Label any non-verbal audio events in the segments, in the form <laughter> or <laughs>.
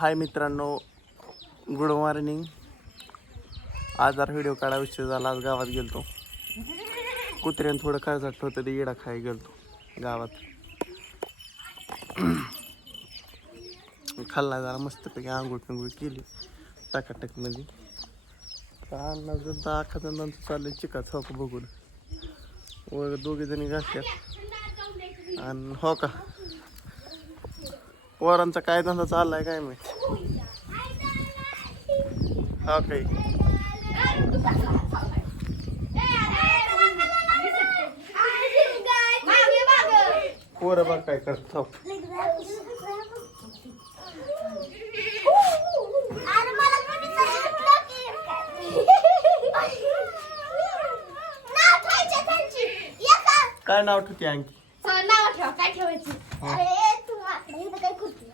हाय मित्रांनो good morning आज जरा व्हिडिओ काढा विषय झाला आज गावात गेलतो. कुत्र्यानं थोडं खरचट होतं ते इडा खाय गेलतो गावात. खाल्ला जरा मस्तपैकी आंघोळ पिंगोळ केली टाकाटकमध्ये अण्णा जर दाखाचं नंतर चालले चिका चौक बघून. वर दोघे जणी घातल्यात. आणि हो का? वरांचा काय धंदा चाललाय काय माहिती? काही पोरं बघ काय करत. काय नाव ठेवते आणखी? नाव ठेवा काय ठेवायची अरे तू माकडे इथं काय करते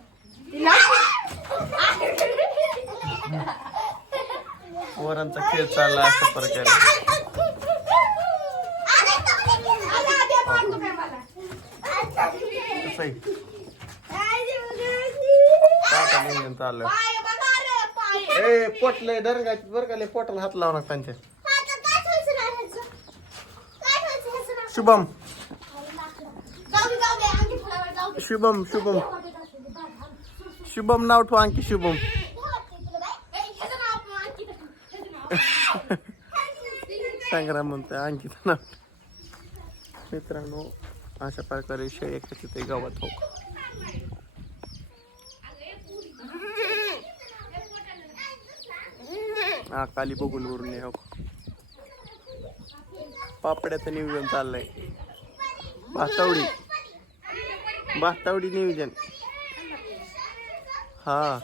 जनावरांचा खेळ चालला अशा प्रकारे. कसं आहे? काय का नियोजन चाललं ए पोटलंय दरंगाच बरं का पोटाला हात लावणार त्यांच्या शुभम. शुभम शुभम. शुभम नाव ठेव आणखी शुभम. संग्राम म्हणतो आणखी नाव मित्रांनो अशा प्रकारे शेळ्या तिथे गावात हो. हा काली बघून वरून हो. पापड्याचं नियोजन चाललंय. भातावडी. भातावडी नियोजन. हा.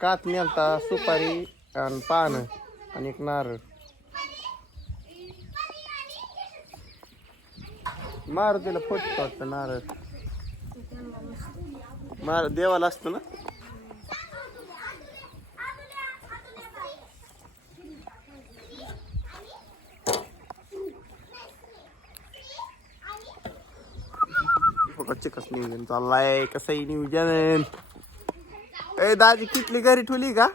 कात नेलता सुपारी आणि पान आणि एक नारळ मारुतीला फोटो वाटतं नारळ. मार देवाला असतं ना? फक्त चिकस नियोजन चाललाय कसंही नियोजन? ए दाजी किटली घरी ठेवली का?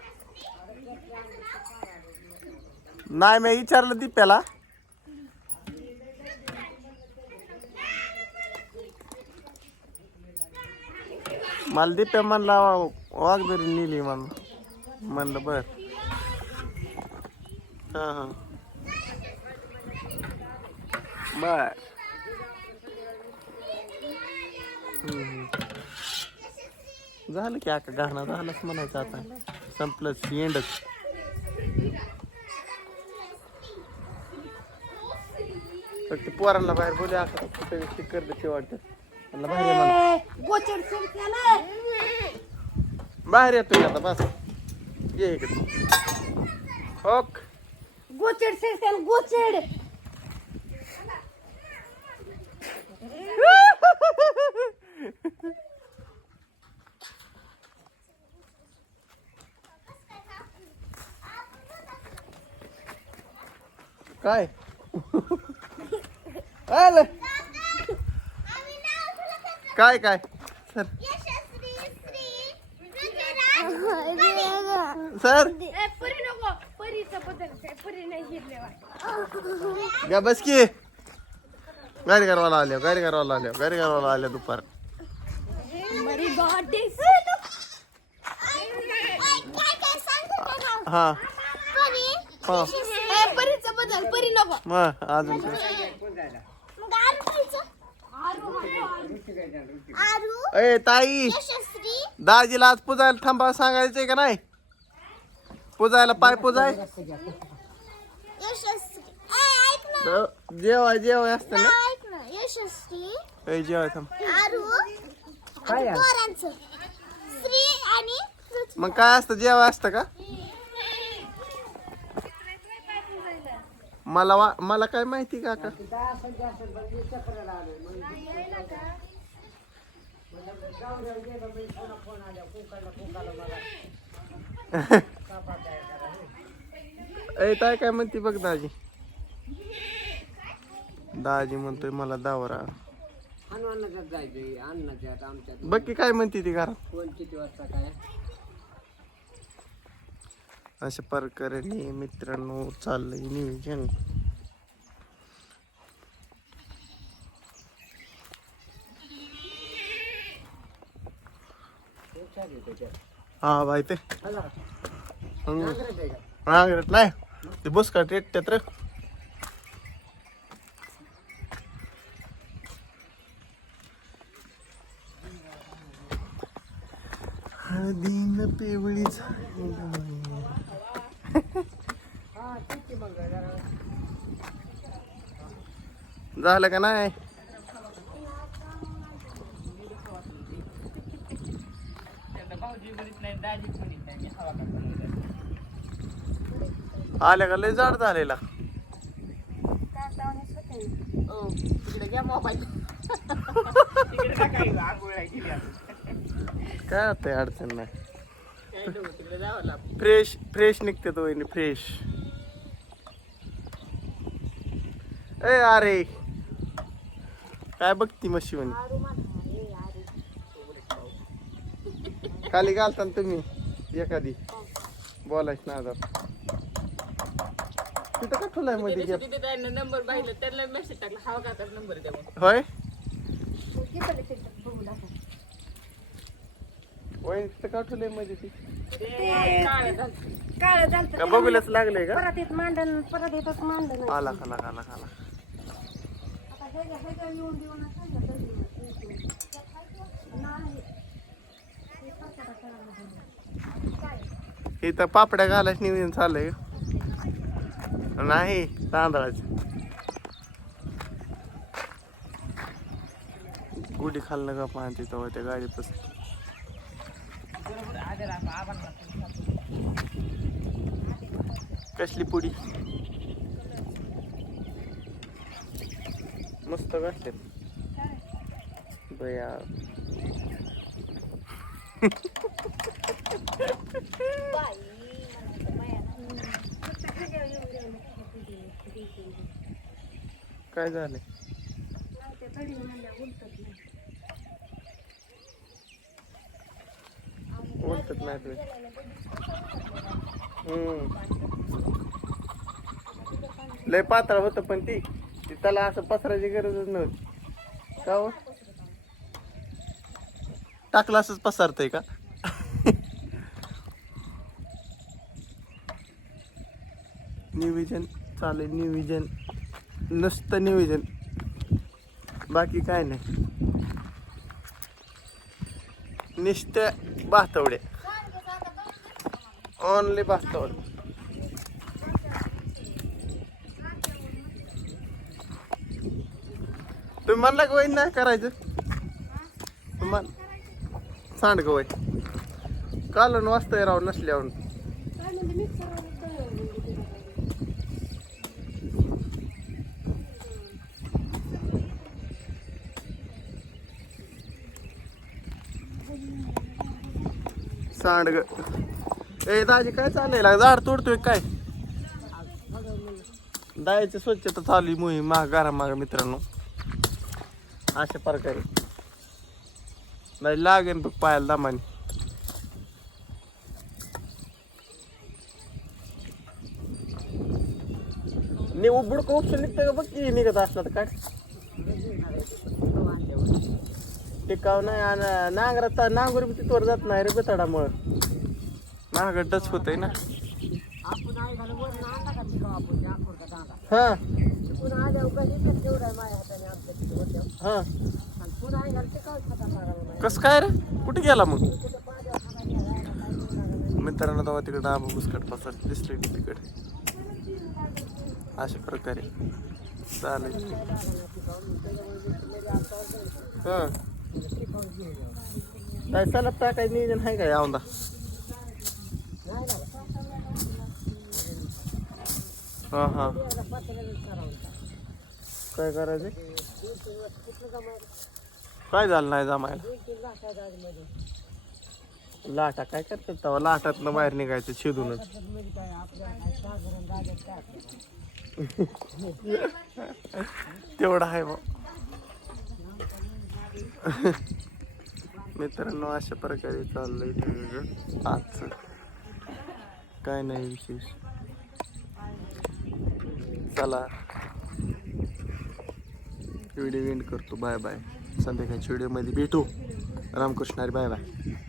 नाही मी विचारलं दिप्याला. मला दिप्या म्हणला वाघदरी नेली म्हणलं म्हणलं बर. हां हां. बर. झालं की आका गाणं झालंच म्हणायचं आता. संपलंच एंडच फक्त पोरांना बाहेर बोलू आका कुठे स्टिकर देते वाटतं. त्यांना बाहेर ये म्हणा. गोचड सुरत्याला बाहेर येतो आता बस. ये इकडे. ओक. गोचड सुरत्याला गोचड काय आलं काय काय सर सर बस की गाडी करवायला आल्या गाडी करवायला आल्या गाडी करवायला आल्या दुपार हा हा परीचा बदल परी नको. मग अजून काय? ए ताई. दाजीला आज पुजायला थांबा सांगायचंय का नाही? पुजायला पाय पुजाय. जेवाय जेवाय असतं ना? यशस्वी. ए जेवाय थांब. आरू? पोरांचं. श्री आणि मग काय असतं जेवाय असतं का? मला वा मला काय माहिती का का <laughs> काय म्हणते बघ दाजी. दाजी म्हणतोय मला दावरा. बघ की काय म्हणते ती घरात. कोण किती वाजता काय? अशा प्रकारे मित्रांनो चाललंय नियोजन. हा बाय ते. नांगरट का? नाही. ते बस का टेट्यात रे. हळदीन पिवळी झाली बाई. हा ठीक आहे मग जरा झालं का नाही? आल्या का? लय जाड झालेला. मोबाईल काय आता अडचण नाही. <laughs> फ्रेश फ्रेश निघते तो फ्रेश ए अरे. काय बघती मशी म्हणे? खाली घालता ना तुम्ही एखादी. बोलायच ना आता. तिथं का ठुलायमध्ये नंबर पाहिलं त्यांना मेसेज टाकला हा का नंबर मग होय? तिथं का ठुलायमध्ये ती? काळं झालं. बघूलाच लागले का परत येत मांडण परत येतात मांडण आला खाला खाला खाला इथं पापड्या घालायच नियोजन चाललंय. नाही तांदळाची. गुढी खाल्लं का पाहते तेव्हा त्या गाडीपासून. कसली पुडी मस्त घातले बया. काय झालं ते नाही. ओळखत नाही तुम्ही हम्म. लय पातळ होतं पण ती. ती त्याला असं पसरायची गरजच नव्हती. का हो? टाकलं असंच पसरतंय का? नियोजन चालेल नियोजन नुसतं नियोजन बाकी काय नाही. नुसत्या बातवड्या ओनली बातवड तुम्ही म्हणला का वय नाही करायचं? तुम्हाला सांड ग वय कालून वाजताय राव नसल्यावर. सांड ग. ए दाजी काय चाललंय? लाग झाड तोडतोय काय? दायची स्वच्छता चालू मोहीम माग घरा माग मित्रांनो. अशा प्रकारे. नाही लागेल बघ पायाला दामाने. नि बुडकं उपसून निघतं का बघ की निघत असला तर काय? टिकाव नाही आणि नांगरात नांगूर बी तिथवर जात नाही रे बेताडामुळं. महाग डच होतंय ना. आपण आहे नांदा. हा. हा. कस काय रे? कुठे गेला मग? मित्रांनो तेव्हा तिकडं आबा घुसकट पसर दिसली तिकडे. अशा प्रकारे. चालेल. हां. काय सलग टाकायचं नियोजन आहे काय औंदा हां हां. काय करायचं? काय झालं नाही जमायला? लाटा काय करतात तेव्हा? लाटातनं बाहेर निघायचं शिदूनच तेवढं आहे बा. मित्रांनो अशा प्रकारे चाललंय सगळं. आजचं काय नाही विशेष. चला. व्हिडिओ एंड करतो. बाय बाय संध्याकाळच्या व्हिडिओमध्ये भेटू. Ramakrishna Hari bye bye